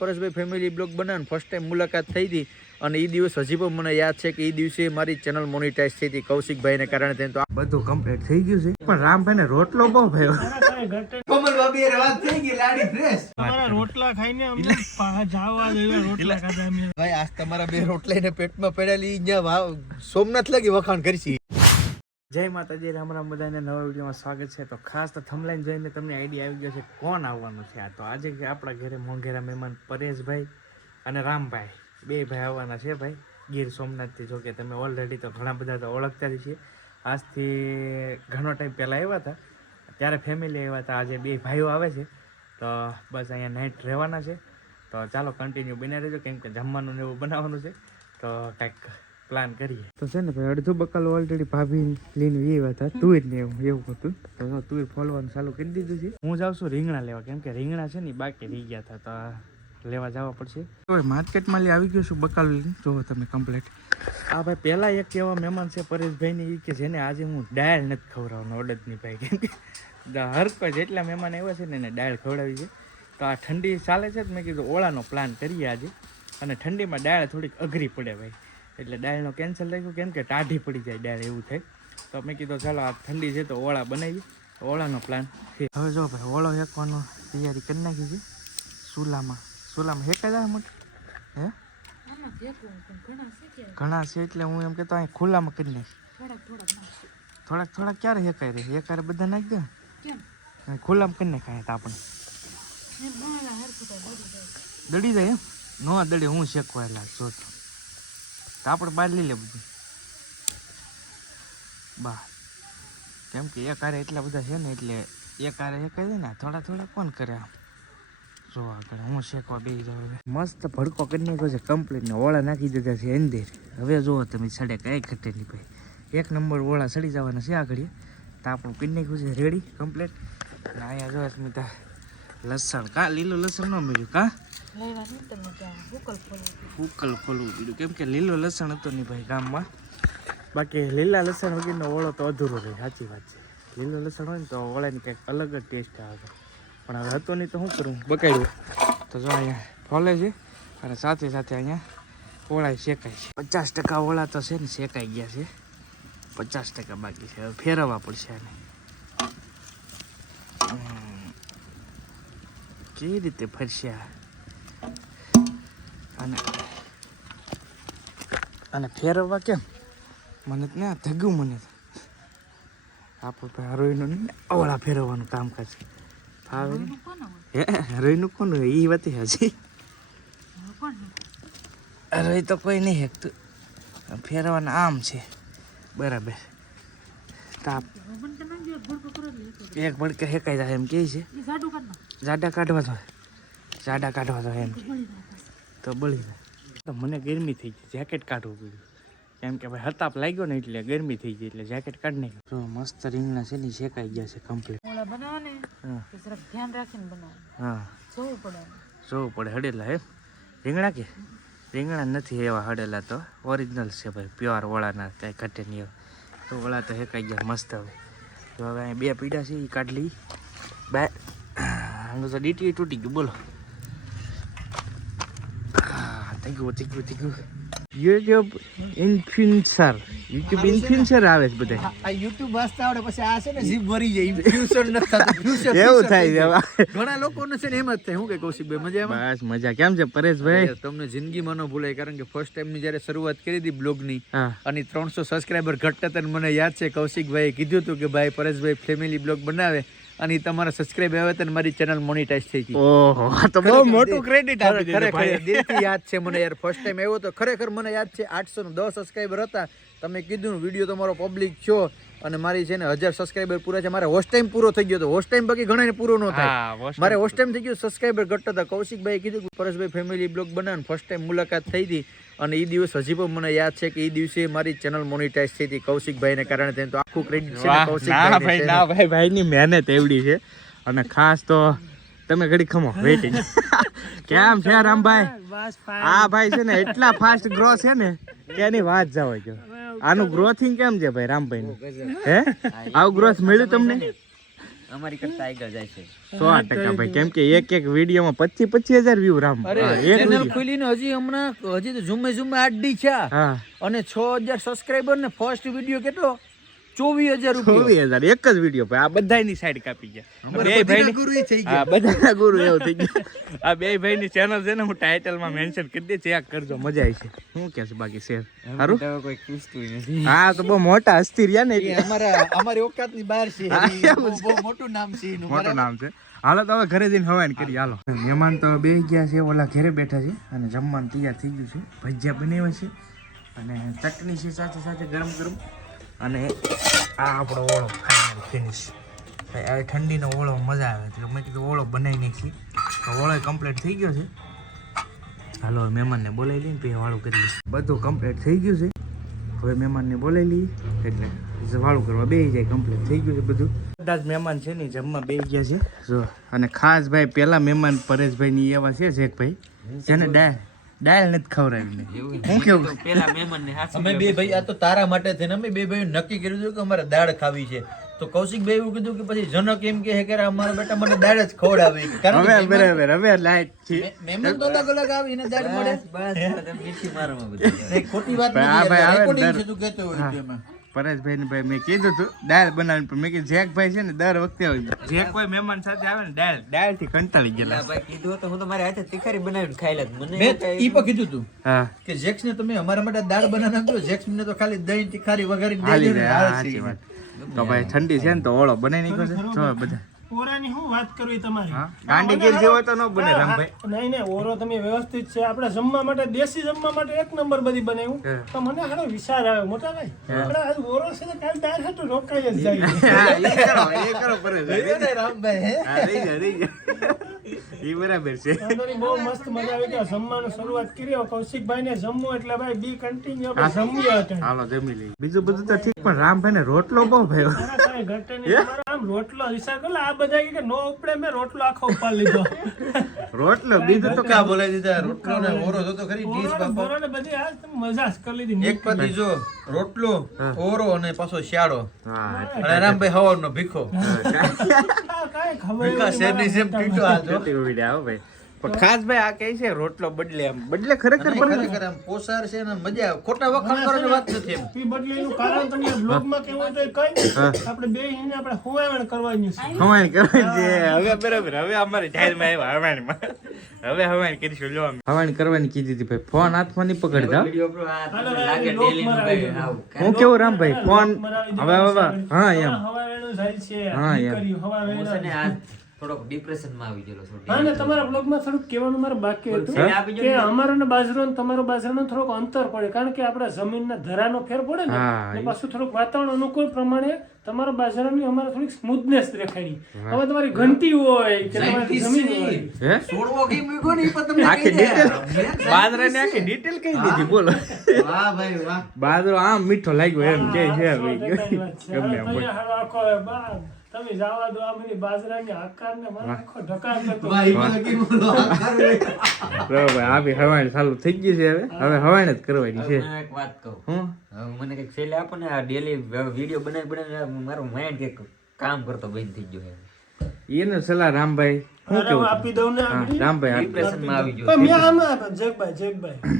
પરેશભાઈ family blog બનાવવાનું first time મુલાકાત થઈ હતી અને એ દિવસ હજી પણ મને યાદ છે કે એ દિવસે મારી ચેનલ મોનિટાઈઝ થઈ હતી કૌશિકભાઈને કારણે થઈને. તો બધું કમ્પ્લીટ થઈ ગયું છે પણ રામભાઈને રોટલો બહુ ભાઈ કોમલ ભાભી વાત થઈ ગઈ લાડી ફ્રેશ તમારા રોટલા ખાઈને અમને જાવા દેવા રોટલા ખાધા અમે. ભાઈ આજ તમારા બે રોટલાને પેટમાં પડેલી અહીંયા સોમનાથ લગી વખાણ કરશી. જય માતાજી, રામ રામ બધાને નવા વિડીયોમાં સ્વાગત છે. તો ખાસ તો થંબલાઈન જોઈને તમને આઈડિયા આવી ગયો છે કોણ આવવાનું છે. આ તો આજે આપણા ઘરે મોંઘેરા મહેમાન પરેશભાઈ અને રામભાઈ બે ભાઈ આવવાના છે ભાઈ ગીર સોમનાથથી. જો કે તમે ઓલરેડી તો ઘણા બધા તો ઓળખતા જ છીએ. આજથી ઘણો ટાઈમ પહેલાં આવ્યા હતા ત્યારે ફેમિલી આવ્યા હતા. આજે બે ભાઈઓ આવે છે તો બસ અહીંયા નાઇટ રહેવાના છે. તો ચાલો કન્ટિન્યુ બન્યા રહેજો કેમ કે જમવાનું ને એવું બનાવવાનું છે તો કંઈક પ્લાન કરીએ. તો છે ને ભાઈ અડધું બકાલો ઓલરેડી ભાભી લઈને આવ્યા હતા તુર ને એવું હતું તો તુર ફોલવાનું ચાલુ કરી દીધું છે. હું જાઉં છું રીંગણા લેવા કેમ કે રીંગણા છે ને બાકી રહી ગયા હતા તો લેવા જવા પડશે. તો માર્કેટમાં આવી ગયો છું બકાલો લઈને. જોવો તમે કમ્પ્લીટ. આ ભાઈ પહેલા એક એવા મહેમાન છે પરેશભાઈની કે જેને આજે હું ડાળ નથી ખવડાવવાનો અડદની ભાઈ કેમ કે હર કોઈ જેટલા મહેમાન આવ્યા છે ને એને ડાળ ખવડાવી છે. તો આ ઠંડી ચાલે છે મેં કીધું ઓળાનો પ્લાન કરીએ આજે. અને ઠંડીમાં ડાળ થોડીક અઘરી પડે ભાઈ એટલે ડાળનો કેન્સલ થઈ ગયું કેમ કે ટાઢી પડી જાય ડાળ એવું થાય. તો મેં કીધું ચાલો આ ઠંડી છે તો ઓળા બનાવીએ. ઓળાનો પ્લાન છે. હવે જો ભાઈ ઓળો હેકવાનો તૈયારી કરી નાખી છે. સુલામાં હેકા જાય મોટી હે ઘણા છે એટલે હું એમ કહેતો અહીં ખુલ્લામાં કરી નાખી. થોડાક ક્યારે હેકાય રે એકારે બધા નાખી દે ખુલ્લામાં કરી નાખાય તો આપણે દડી જાય એમ ન દડે હું શેકવાયેલા જો તો આપણે બહાર લઈ લે બધું બહાર કેમ કે એકારે એટલા બધા છે ને એટલે એકારે હેકાય છે ને થોડા કોણ કરે આમ જો આગળ હું શેકવા બેસી જાઉં. મસ્ત ભડકો કરી નાખ્યો છે કમ્પ્લીટ ને ઓળા નાખી દીધા છે અંદર. હવે જુઓ તમે સડે કઈ ઘટે નહીં ભાઈ એક નંબર ઓળા સડી જવાના છે આગળ. તો આપણું કરી નાખ્યું છે રેડી કમ્પ્લીટ. અને અહીંયા જો સ્મિતા લસણ કા લીલું લસણ ન મળ્યું કા ફૂકલ ખોલવું પડ્યું કેમ કે લીલું લસણ હતું નહીં ભાઈ ગામમાં. બાકી લીલા લસણ વગરનો ઓળો તો અધૂરો રહે. સાચી વાત છે. લીલું લસણ હોય ને તો ઓળાની કંઈક અલગ જ ટેસ્ટ આવે પણ હવે હતો નહીં તો શું કરું બકાડ્યું. તો જો અહીંયા ફોલે છે અને સાથે સાથે અહીંયા ઓળા શેકાય છે. 50% ઓળા તો છે ને શેકાઈ ગયા છે 50% બાકી છે. હવે ફેરવવા પડશે આને. કેવી રીતે ફરશે અને ફેરવવા કેમ મને ને ધગ્યું મને આપણું ભાઈ હરોઈનું ને ઓળા ફેરવવાનું કામકાજ ફાવે હે હરોઈનું કોનું એ વાત હજી હરોઈ તો કોઈ નહીં હેકતું ફેરવાના આમ છે બરાબર. તાપ એક ભડકે હેકાઈ જાય એમ કે છે જાડા કાઢવા તો એમ તો બળી જાય. તો મને ગરમી થઈ ગઈ જેકેટ કાઢવું પડ્યું કેમ કે ભાઈ હતાપ લાગ્યો ને એટલે ગરમી થઈ ગઈ એટલે જેકેટ કાઢી નાખ્યું. જો મસ્ત રીંગણા છે ને શેકાઈ ગયા છે કમ્પ્લીટ. હા જોવું પડે હડેલા એમ રીંગણા કે રીંગણા નથી એવા હડેલા તો ઓરિજિનલ છે ભાઈ પ્યોર વળાના કાંઈ ઘટે નહીં. તો વળા તો હેકાઈ ગયા મસ્ત. હવે તો હવે અહીં બે પીડા છે એ કાઢ લઈ બે આનું તો ડીટી તૂટી ગયું બોલો. થઈ ગયું યુટ્યુબ ઇન્ફ્લુએન્સર આવે છે બધા. આ યુટ્યુબ વાંચતા આવડે પછી આ છે ને જીભ ભરી જાય ઇન્ફ્લુએન્સર ન થતું એવું થાય ઘણા લોકોને છે ને એમ જ થાય. હું કે કૌશિકભાઈ મજામાં? બસ મજા. કેમ છે પરેશભાઈ? તમને જિંદગીમાં ન ભૂલાય કારણ કે ફર્સ્ટ ટાઈમ ની જયારે શરૂઆત કરી હતી બ્લોગની અને 300 સબસ્ક્રાઈબર ઘટતા હતા મને યાદ છે કૌશિકભાઈએ કીધું હતું કે ભાઈ પરેશભાઈ ફેમિલી બ્લોગ બનાવે અને તમારા સબસ્ક્રાઇબ આવ્યા હતા મારી ચેનલ મોનિટાઈઝ થઈ ગઈ. ઓહો તો બહુ મોટું ક્રેડિટ આપી દીધું ભાઈ. દિલથી યાદ છે મને યાર ફર્સ્ટ ટાઈમ આવ્યો તો ખરેખર મને યાદ છે 810 સબસ્ક્રાઇબર હતા. તમે કીધું વિડીયો તમારો પબ્લિક છો અને મારી છે ને 1000 સબસ્ક્રાઇબર પૂરા છે. મારે હોસ્ટ ટાઈમ પૂરો થઈ ગયો તો હોસ્ટ ટાઈમ બાકી ઘણા પૂરો ન થાય. મારે હોસ્ટ ટાઈમ થઈ ગયો સબસ્ક્રાઇબર ઘટતા હતા. કૌશિકભાઈ કીધું કે પરેશભાઈ ફેમિલી બ્લોગ બનાવવાનું ફર્સ્ટ ટાઈમ મુલાકાત થઈ હતી અને એ દિવસ હજી પણ મને યાદ છે કે એ દિવસે મારી ચેનલ મોનિટાઈઝ થઈ હતી કૌશિકભાઈને કારણે થઈને. તો આખું ક્રેડિટ છે કૌશિકભાઈ. ના ભાઈની મહેનત એવડી છે અને ખાસ તો તમે ઘડી ખમો વેઇટિંગ કેમ છે રામભાઈ? આ ભાઈ છે ને એટલા ફાસ્ટ ગ્રો છે ને કે એની વાત જવા જો. આનું ગ્રોથિંગ કેમ છે ભાઈ રામભાઈ નું? હે આવું ગ્રોથ મળ્યું તમને? અમારી કરતા આગળ જાય છે 100% ભાઈ, કેમ કે એક વિડીયોમાં 25,000 વ્યૂ રામ. અરે હા, એક ચેનલ video. ખુલીને હજી તો ઝુમે 8 દી છે હા, અને 6000 સબસ્ક્રાઇબર ને ફર્સ્ટ વિડિયો કેટલો 24000 રૂપિયા 24,000 એક જ વિડીયો ભાઈ. આ બધાની સાઈડ કાપી ગયા. બે ભાઈની ગુરુ થઈ હા, બધાના ગુરુ એવું થઈ ગયા. આ બે ભાઈની ચેનલ છે ને હું ટાઇટલમાં મેન્શન કરી દે, ચેક કરજો, મજા આવી છે. શું કે છે બાકી શેર સારું? તો કોઈ પૂછતું નથી. હા, તો બહુ મોટા હસ્તી રહ્યા ને એટલે અમારી ઓકાતની બહાર છે હા, ઈ એવું છે. બહુ મોટું નામ છે એનું મોટું નામ છે. હાલો તો હવે ઘરે જઈને હવાન કરી. હાલો, મહેમાન તો બે ગયા છે, ઓલા ઘરે બેઠા છે અને જમવાનું તૈયાર થઈ ગયું છે. ભજીયા બનાવ્યા છે અને ચટણી છે સાથે સાથે ગરમ ગરમ. અને આ આપણો ઓળો ફાઇનલ ફિનિશ. હવે ઠંડીનો ઓળો મજા આવે એટલે મેં કીધું ઓળો બનાવી નાખી. તો ઓળો કમ્પ્લીટ થઈ ગયો છે. હાલો હવે મહેમાનને બોલાવી લઈને પછી વાળું કરી લઈશ. બધું કમ્પ્લીટ થઈ ગયું છે. હવે મહેમાનને બોલાવી લઈએ એટલે વાળું કરવા બેસી જાય. કમ્પ્લીટ થઈ ગયું છે બધું. બધા જ મહેમાન છે ને જમવા બેસી ગયા છે. જો અને ખાસ ભાઈ પહેલા મહેમાન પરેશભાઈની એવા છે શેખભાઈ, જેને ડાયલ નથી ખવડાવી. હું કેવું પેલા મહેમાનને હાથ અમે બે ભાઈ આ તો તારા માટે થઈને અમે બે ભાઈ નક્કી કર્યું હતું કે અમારે દાળ ખાવી છે. તો કૌશિક ભાઈ એવું કીધું કે પછી જનક એમ કહે કે અમારા બેટા મને દાળ જ ખવડાવે. કારણ હવે કે બરાબર હવે લાઈટ છે. મહેમાન તો અલગ અલગ આવે એને દાળ મળે. બસ મીઠી મારવામાં બધું નહીં, ખોટી વાત ભાઈ, આ નથી. ભાઈ આવે ને રેકોર્ડિંગ દર- છે તું કહેતો હોય રીતે એમાં. પરેશભાઈ ને ભાઈ મેં કીધું હતું દાળ બનાવીને, પણ મેં કીધું જેકભાઈ છે ને દર વખતે જે કોઈ મહેમાન સાથે આવે ને દાળ થી કંટાળી ગયેલા. ભાઈ કીધું તો હું તો મારા હાથે તીખારી બનાવીને ખાઈ લેત. મને મેં ઈ પણ કીધું તું હા, કે જેક્સ ને તમે અમારા માટે દાળ બનાવી નાખજો. જેક્સ મને તો ખાલી દહીં તીખારી વઘારી દઈ હાલી દે ને જાય. દાળ હા, છે. સાચી વાત. તો ભાઈ ઠંડી છે ને તો ઓળો બનાવી નાખ્યો છે. જો બધા ઓરાની હું વાત કરવી તમારી? હા, ગાંડીગીર જેવો તો ન બને રામભાઈ. નહીં નહીં, ઓરો તમે વ્યવસ્થિત છે. આપણે જમવા માટે દેશી જમવા માટે એક નંબર બધી બનાવ્યું. હા. તો મને હારો વિચાર આવ્યો મોટા ભાઈ, આપણે આજ ઓરો છે ને કાલ દાળ હાટું રોકાઈ જ જાય. હા, એ કરો પરેશભાઈ. જોયું ને રામભાઈ, હે? હા, રહી જાય. એ બરાબર છે. વાંધોની બહુ મસ્ત મજા આવી ગઈ. જમવાનું શરૂઆત કરી. કૌશિકભાઈ ને જમવું એટલે ભાઈ બી કન્ટિન્યુ આપણે જમીએ હતા. હાલો જમી લઈએ. બીજું બધું તો ઠીક, પણ રામભાઈ ને રોટલો બહુ ભાઈ. મારા કાંઈ ઘટે નહીં. તમારે આમ રોટલો વિચાર કરો. આ બધા કે નો ઉપડે, મેં રોટલો આખો ઉપાડ લીધો. રોટલો બીજું તો કા બોલાવી દીધા. રોટલો ને ઓરો જોતો ખરી ડીશ ઓરો બાપા. બોરો ને બધી આ તમે મજા જ કરી લીધી. એક પછી જો રોટલો, ઓરો અને પાછો શિયાળો હા, અને રામભાઈ હવાનો ભીખો. આ કાંઈ ખબર ભીખા શેરની જેમ પીટો આ જો. ભાઈ પણ ખાસ ભાઈ આ કહે છે રોટલો બદલે આમ બદલે ખરેખર અને બદલે. ખરેખર આમ પોસાર છે ને મજા આવે. ખોટા વખાણ કરવાની વાત નથી એમ. ઈ બદલેલું કારણ તમને બ્લોગમાં કેવું હોય તો એ કઈ આપણે બે હિને આપણે હુવાવણ કરવાની છે. હવાઈ કરવાની છે. હવે બરાબર, હવે અમારે જાહેરમાં આવ્યા હવાઈમાં. હવે હવાઈ કરીશું. લો હવાઈ કરવાની કીધી હતી ભાઈ. ફોન હાથમાં નહીં પકડતા. વિડીયો બ્રો આ હાલો તમને ભાઈ, લાગે લોક daily નું મરાવી ભાઈ દો. આવું. હું કેવું રામભાઈ ફોન હવે હા એમ હવાવેણું જાય છે. હા, ઈ યાર. કર્યું, હું હવાવેણ. છે ને આ થોડોક ડિપ્રેશન માં આવી ગયેલો છું. હા ને તમારા બ્લોગમાં થોડુંક કહેવાનું મારે બાકી હતું હા? આપી કે અમારો ને બાજરો ને તમારો બાજરાનો થોડોક અંતર પડે, કારણ કે આપણા જમીનના ધરાનો ફેર પડે ને હા, એટલે પાછું થોડુંક વાતાવરણ અનુકૂળ પ્રમાણે તમારો બાજરાની અમારે થોડીક સ્મૂથનેસ દેખાડી. હવે તમારી ઘંટી હોય કે તમારી જમીન હોય, હે છોડવો કેમ મૂક્યો ને ઈ પણ તમને આખી કહી દે. ડિટેલ બાજરાની આખી ડિટેલ કહી દીધી. બોલો વાહ ભાઈ વાહ. બાજરો આમ મીઠો લાગ્યો એમ કે છે ભાઈ. ટકાની વાત છે. ગમે હવે એમ તો બોલ. અહીંયા હારો આખો બા તમે જવા દો. આ બધી બાજરાની આકારને મને આખો ઢકાર કરતો. વાહ, ઈ મને કેમ બોલો આ કરે. બરાબર, આ બી હવાઈ ચાલુ થઈ ગઈ છે. હવે હવાઈ જ કરવાની છે. હું એક વાત કહું. હું હવે મને કઈક છેલ્લે આપો ને આ ડેલી વિડીયો બનાવીને મારું માઇન્ડ કઈક કામ કરતો બંધ થઈ ગયો છે. એને સલાહ રામભાઈ શું હાલો, કેવું આપી દઉં ને આ હા, બધી? રામભાઈ આપી. ડિપ્રેશન માં આવી ગયો पर मैं आमा जगभाई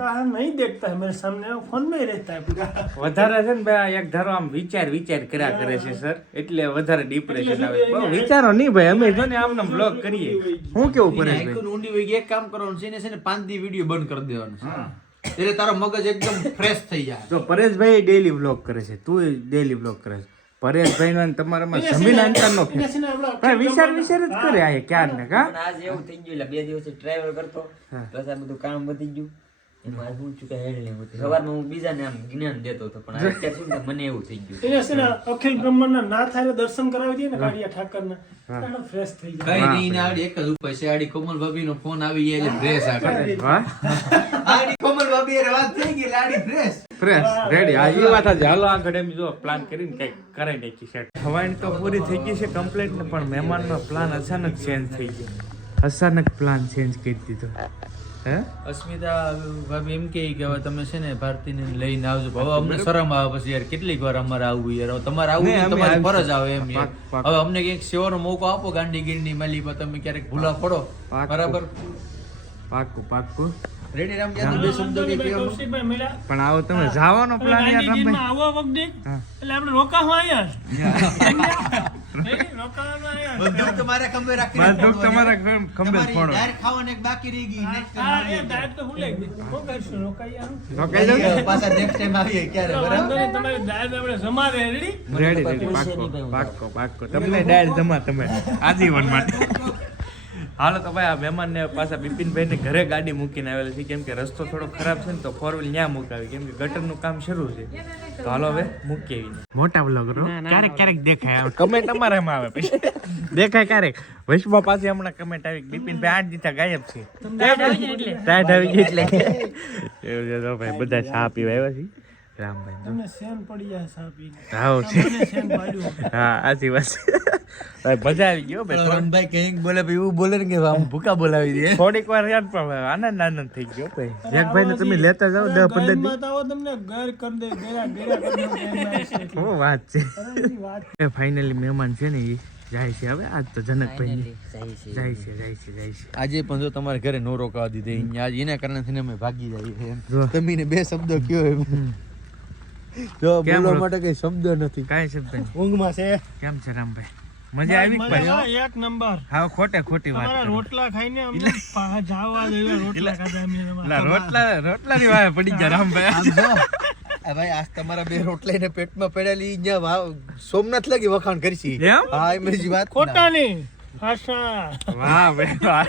हाँ नहीं देखता है मेरे सामने, वो फोन में ही रहता है पूरा. વધારે છે ને ભાઈ આ એક ધારો આમ વિચાર કર્યા કરે છે સર, એટલે વધારે ડિપ્રેશન આવે. બહુ વિચારો નહીં ભાઈ, અમે જો ને આમને બ્લોગ કરીએ. હું કેવું પડે ભાઈ? આઈકન ઊંડી હોય કે એક કામ કરવાનું છે ને 5 દી વિડિયો બંધ કરી દેવાનું છે. એટલે તારો મગજ એકદમ ફ્રેશ થઈ જાય. તો પરેશભાઈ ડેઈલી બ્લોગ કરે છે, તું ડેઈલી બ્લોગ કરે છે. પરેશભાઈ નો તમારામાં જમીન અંતરનો ફેર. ऐसे ना अपना ભાઈ વિચાર જ કરે આ ક્યાં ને કા. પણ આજે એવું થઈ ગયું એટલે 2 દિવસથી ટ્રાવેલ કરતો બસ આ બધું કામ વધી ગયું. એમાં હું ચૂકે હેન્ડલિંગ હતું. સવારમાં હું બીજાને આમ જ્ઞાન દેતો હતો, પણ અત્યારે શું થાય, મને એવું થઈ ગયું. એને છે ને અખિલ બ્રહ્માંડના નાથ હારે દર્શન કરાવી દઈએ ને કાળિયા ઠાકરના, એટલે ફ્રેશ થઈ જાય. કઈ નહીં, આડી એક જ ઉપાય છે. આડી કોમલ ભાભી નો ફોન આવી જાય એટલે ફ્રેશ આવે. વાહ, આડી કોમલ ભાભી હારે વાત થઈ ગઈ એટલે આડી ફ્રેશ. Fresh ready. આ એ વાત આજે. હાલો આગળ એમ જો પ્લાન કરીને કઈક કરાઈ નાખી સેટ. હવાઈ તો પૂરી થઈ ગઈ છે કમ્પ્લીટ ને, પણ મહેમાનનો પ્લાન અચાનક ચેન્જ થઈ ગયો. અચાનક પ્લાન ચેન્જ કરી દીધો. હે અસ્મિતા ભાભી એમ કહે કે હવે તમે છે ને ભારતીને લઈને આવજો હવે અમને શરમ આવે પછી યાર કેટલીક વાર અમારે આવવું યાર હવે તમારે આવવું નહીં, નહીં, અમે તમારી આવીશું. ફરજ આવે એમ યાર. પાક. હવે અમને કંઈક સેવાનો મોકો આપો ગાંડી ગીરની માલી પર તમે ક્યારેક ભૂલા પડો પાક. બરાબર પાક્કું રેડી રામ યાદ બે શબ્દો કે કહેવામાં? કૌશિકભાઈ મળ્યા પણ આવો તમે જવાનો પ્લાન યાર ગાંધીગીરમાં રામભાઈ આવો વખતે હા. એટલે આપણે રોકાવા અહીંયા રોકાવાનું અહીંયા બંદૂક તમારે ખંભે રાખીને બંદૂક ફોડવાની. તમારા ખંભે જ તમારી ફોડો. ડાયર ખાવાની એક બાકી રહી ગઈ next time હા આવીએ એ ડાયટ તો ભૂલાઈ ગઈ શું કરશું રોકાઈ આવું રોકાઈ જાવ ને? પાછા next time આવીએ ક્યારે વાંધો બરાબર નહીં, તમારી ડાયટ આપણે જમાવે રેડી રેડી પાક્કો તમને ડાયર જમા તમે આજીવન માટે હાલો તો ભાઈ આ મહેમાનને પાછા બિપિનભાઈને ઘરે ગાડી મૂકીને આવેલા છે કેમ કે રસ્તો થોડો ખરાબ છે ને તો ફોર વ્હીલ ત્યાં મુકાવી કેમ કે ગટરનું કામ શરૂ છે તો હાલો હવે મૂકી આવીને મોટા વ્લોગરો ક્યારેક દેખાય કમેન્ટ અમારામાં આવે પછી દેખાય ક્યારેક વૈષ્ણવ પાસે હમણાં કમેન્ટ આવી બિપિનભાઈ 8 દીધા ગાયબ છે ટાઈટ આવી ગઈ એટલે એવું છે તો ભાઈ બધા ચા પીવા આવ્યા છે રામભાઈ તમને સેન પડી જાય સા પીને હા છે મને સેન પાડ્યું હા આજી વાત ભાઈ મજા આવી ગયો ભાઈ રણભાઈ કંઈક બોલે પછી એવું બોલે ને કે આમ ભૂકા બોલાવી દે થોડીક વાર યાદ પણ આનંદ થઈ ગયો ભાઈ જગભાઈ ને તમે લેતા જાઓ 10-15 દી ગાયનમાં તો આવો તમને ઘર કરી દે ગેરા કરી દે ગાયનમાં છે એટલે. શું વાત છે અરે એની વાત ફાઇનલી મહેમાન છે ને એ જાય છે હવે આજ તો જનકભાઈ ની જાય છે આજે પણ જો તમારે ઘરે નો રોકાવા દીધી અહીંયા આજ એના કારણે થઈને અમે ભાગી જઈએ જો. તમે ને બે શબ્દો કયો એમ જો કેમ બોલવા રો- માટે કઈ શબ્દ નથી કાંઈ છે ભાઈ ઊંઘમાં છે કેમ છે રામભાઈ મજા આવી કે ભાઈ મજા એક નંબર હા ખોટી વાત તમારા કરો. રોટલા ખાઈને અમને જાવા દેવા રોટલા ખાધા અમે એટલે રોટલાની વાય પડી ગયા રામભાઈ આમ જો આ ભાઈ આજ તમારા બે રોટલા ને પેટમાં પડેલી અહીંયા સોમનાથ લગી વખાણ કરશી એમ? હા એમ જ વાત ખોટા નહીં આશા વાહ ભાઈ વાહ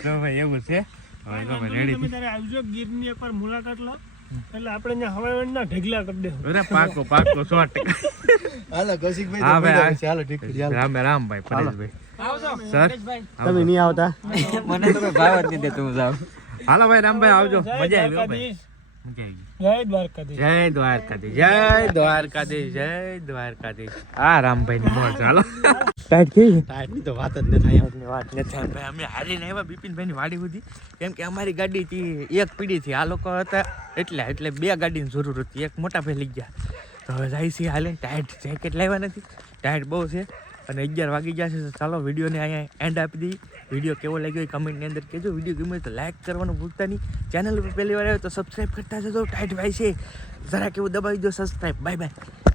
તો ભાઈ એવું છે હવે તો ભાઈ રેડી તમે તારે આવજો ગીરની એકવાર મુલાકાત લો એટલે આપણે ત્યાં હવાઈના ઢગલા કરી દેવું અરે પાકો 100% હાલો કૌશિકભાઈ હા તો ભાઈ, મજા આવશે. હાલો ઠીક છે ચાલો. રામભાઈ પરેશભાઈ સર તમે નહીં આવતા મને તો કોઈ ભાવ જ નહીં દેતું હું જાઉં હાલો ભાઈ રામભાઈ આવજો જય મજા આવી હો ભાઈ દ્વારકાધીશ. જય દ્વારકાધીશ જય દ્વારકાધીશ આ રામભાઈ ની મોજ હાલો ટાઈટ કેવી ટાઈટની તો વાત જ ન થાય વાત નથી ભાઈ અમે હારીને આવ્યા બિપિનભાઈ ની વાડી સુધી કેમ કે અમારી ગાડી થી એક પીડી થી આ લોકો હતા એટલે બે ગાડીની જરૂર હતી એક મોટા ભાઈ લઈ ગયા તો હવે જાય છે હાલે ટાઈટ જેકેટ લાવ્યા નથી ટાઈટ બહુ છે અને 11 વાગી ગયા છે તો ચાલો વિડીયોને અહીંયા એન્ડ આપી દઈએ વિડીયો કેવો લાગ્યો એ કમેન્ટની અંદર કહેજો વિડીયો ગમે તો લાઈક કરવાનું ભૂલતા નહીં ચેનલ પર પહેલી વાર આવ્યો તો સબસ્ક્રાઈબ કરતા જજો ટાઈટ ભાઈ છે જરા કેવું દબાવી દો સબસ્ક્રાઈબ બાય બાય